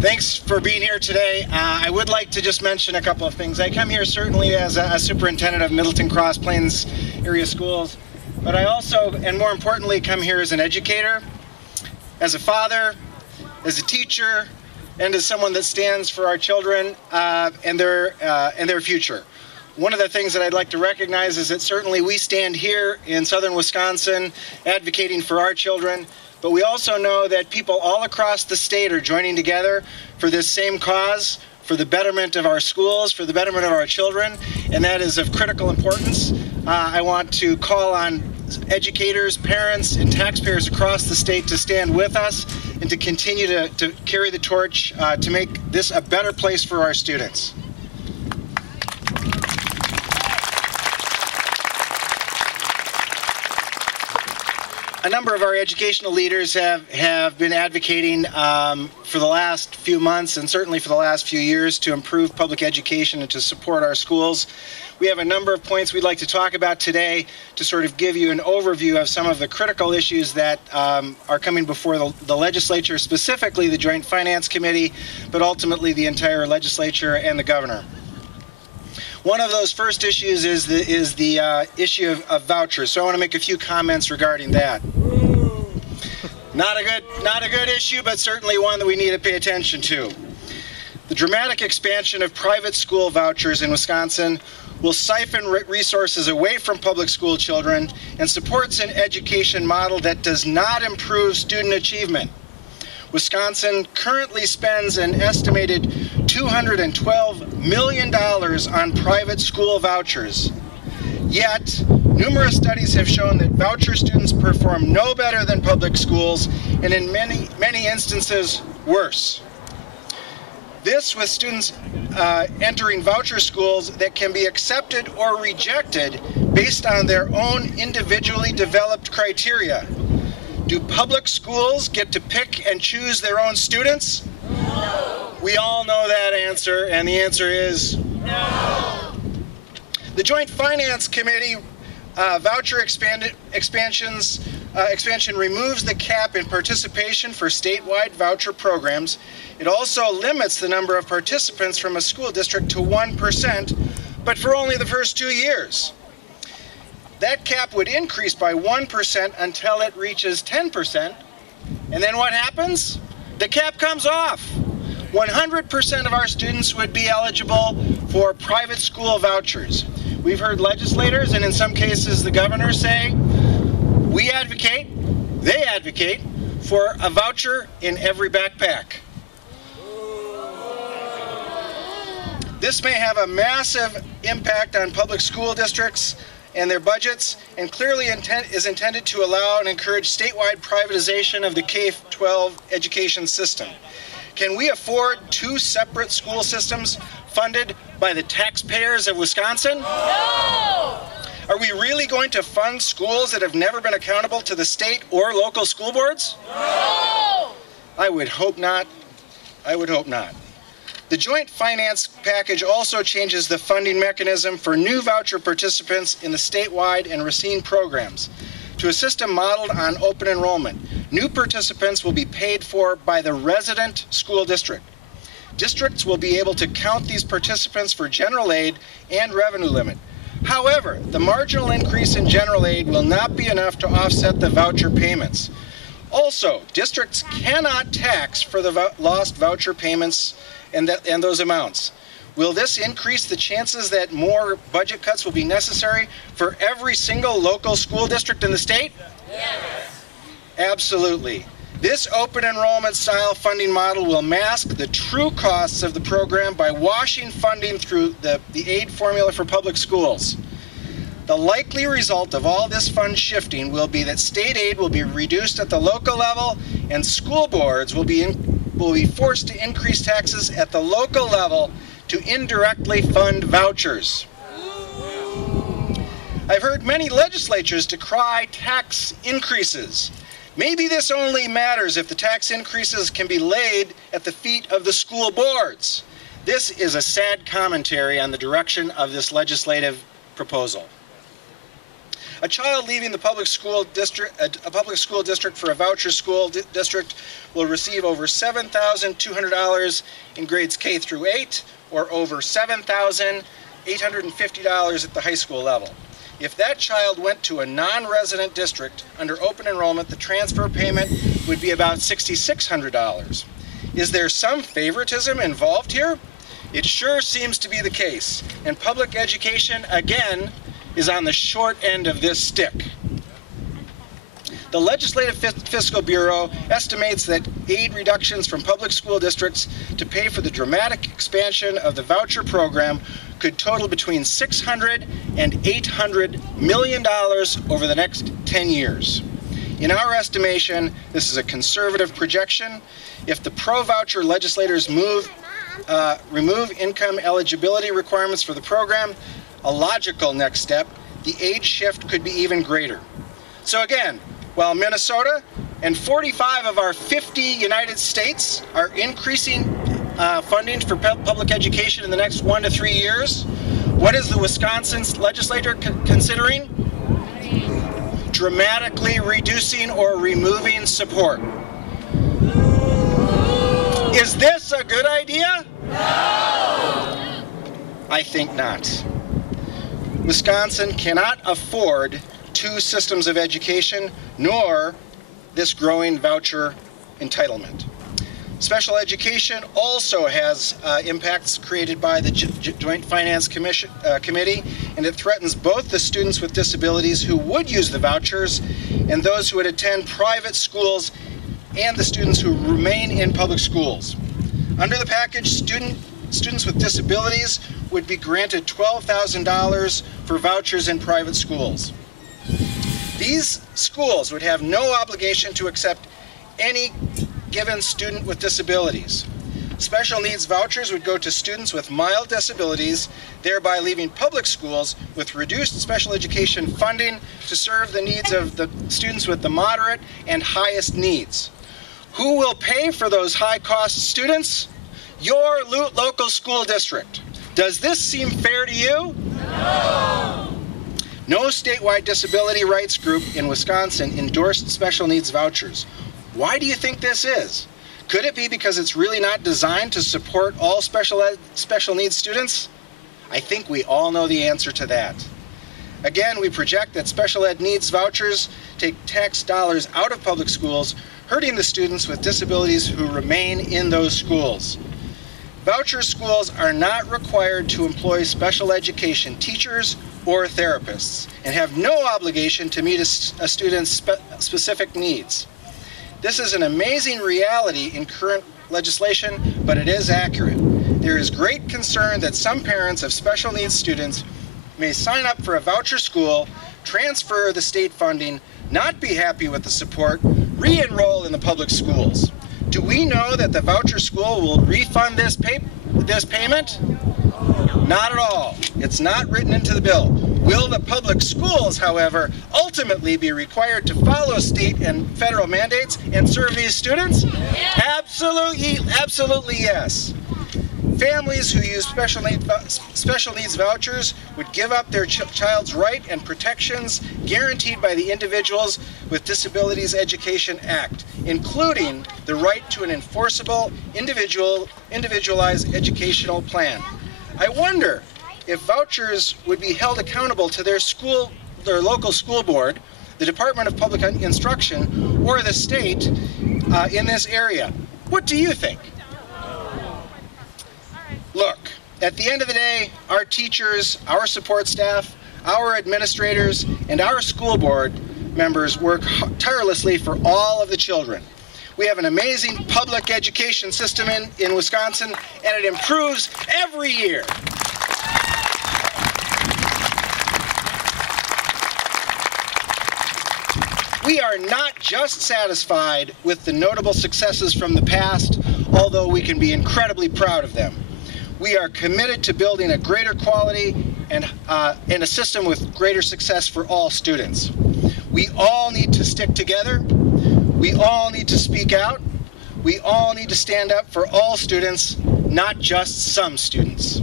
Thanks for being here today. I would like to just mention a couple of things. I come here certainly as a superintendent of Middleton Cross Plains area schools, but I also, and more importantly, come here as an educator, as a father, as a teacher, and as someone that stands for our children and their future. One of the things that I'd like to recognize is that certainly we stand here in southern Wisconsin advocating for our children, but we also know that people all across the state are joining together for this same cause, for the betterment of our schools, for the betterment of our children, and that is of critical importance. I want to call on educators, parents, and taxpayers across the state to stand with us and to continue to carry the torch to make this a better place for our students. A number of our educational leaders have been advocating for the last few months and certainly for the last few years to improve public education and to support our schools. We have a number of points we'd like to talk about today to sort of give you an overview of some of the critical issues that are coming before the legislature, specifically the Joint Finance Committee, but ultimately the entire legislature and the governor. One of those first issues is the issue of vouchers. So I want to make a few comments regarding that. Not a good issue, but certainly one that we need to pay attention to. The dramatic expansion of private school vouchers in Wisconsin will siphon resources away from public school children and supports an education model that does not improve student achievement. Wisconsin currently spends an estimated $212 million on private school vouchers. Yet, numerous studies have shown that voucher students perform no better than public schools, and in many instances, worse. This with students entering voucher schools that can be accepted or rejected based on their own individually developed criteria. Do public schools get to pick and choose their own students? No. We all know that answer, and the answer is no. The Joint Finance Committee voucher expansion removes the cap in participation for statewide voucher programs. It also limits the number of participants from a school district to 1%, but for only the first 2 years. That cap would increase by 1% until it reaches 10%. And then what happens? The cap comes off. 100% of our students would be eligible for private school vouchers. We've heard legislators, and in some cases the governor, say, they advocate for a voucher in every backpack. This may have a massive impact on public school districts and their budgets, and clearly is intended to allow and encourage statewide privatization of the K-12 education system. Can we afford two separate school systems funded by the taxpayers of Wisconsin? No! Are we really going to fund schools that have never been accountable to the state or local school boards? No! I would hope not. I would hope not. The Joint Finance Package also changes the funding mechanism for new voucher participants in the statewide and Racine programs to a system modeled on open enrollment. New participants will be paid for by the resident school district. Districts will be able to count these participants for general aid and revenue limit. However, the marginal increase in general aid will not be enough to offset the voucher payments. Also, districts cannot tax for the lost voucher payments and those amounts. Will this increase the chances that more budget cuts will be necessary for every single local school district in the state? Yes. Absolutely. This open enrollment style funding model will mask the true costs of the program by washing funding through the aid formula for public schools. The likely result of all this fund shifting will be that state aid will be reduced at the local level, and school boards will be forced to increase taxes at the local level to indirectly fund vouchers. I've heard many legislatures decry tax increases. Maybe this only matters if the tax increases can be laid at the feet of the school boards. This is a sad commentary on the direction of this legislative proposal. A child leaving the public school district, a public school district for a voucher school district will receive over $7,200 in grades K through 8, or over $7,850 at the high school level. If that child went to a non-resident district under open enrollment, the transfer payment would be about $6,600. Is there some favoritism involved here? It sure seems to be the case, and public education, again, is on the short end of this stick. The Legislative Fiscal Bureau estimates that aid reductions from public school districts to pay for the dramatic expansion of the voucher program could total between $600 and $800 million over the next 10 years. In our estimation, this is a conservative projection. If the pro-voucher legislators remove income eligibility requirements for the program, a logical next step, the age shift could be even greater. So again, while Minnesota and 45 of our 50 United States are increasing funding for public education in the next 1 to 3 years, what is the Wisconsin legislature considering? Dramatically reducing or removing support. Is this a good idea? No! I think not. Wisconsin cannot afford two systems of education, nor this growing voucher entitlement. Special education also has impacts created by the Joint Finance Committee, and it threatens both the students with disabilities who would use the vouchers and those who would attend private schools and the students who remain in public schools. Under the package, students with disabilities would be granted $12,000 for vouchers in private schools. These schools would have no obligation to accept any given student with disabilities. Special needs vouchers would go to students with mild disabilities, thereby leaving public schools with reduced special education funding to serve the needs of the students with the moderate and highest needs. Who will pay for those high-cost students? Your local school district. Does this seem fair to you? No! No statewide disability rights group in Wisconsin endorsed special needs vouchers. Why do you think this is? Could it be because it's really not designed to support all special needs students? I think we all know the answer to that. Again, we project that special ed needs vouchers take tax dollars out of public schools, hurting the students with disabilities who remain in those schools. Voucher schools are not required to employ special education teachers or therapists and have no obligation to meet a student's specific needs. This is an amazing reality in current legislation, but it is accurate. There is great concern that some parents of special needs students may sign up for a voucher school, transfer the state funding, not be happy with the support, re-enroll in the public schools. Do we know that the voucher school will refund this payment? Not at all. It's not written into the bill. Will the public schools, however, ultimately be required to follow state and federal mandates and serve these students? Absolutely, absolutely yes. Families who use special needs vouchers would give up their child's right and protections guaranteed by the Individuals with Disabilities Education Act, including the right to an enforceable individualized educational plan. I wonder if vouchers would be held accountable to their local school board, the Department of Public Instruction, or the state in this area. What do you think? Look, at the end of the day, our teachers, our support staff, our administrators, and our school board members work tirelessly for all of the children. We have an amazing public education system in Wisconsin, and it improves every year. We are not just satisfied with the notable successes from the past, although we can be incredibly proud of them. We are committed to building a greater quality and a system with greater success for all students. We all need to stick together. We all need to speak out. We all need to stand up for all students, not just some students.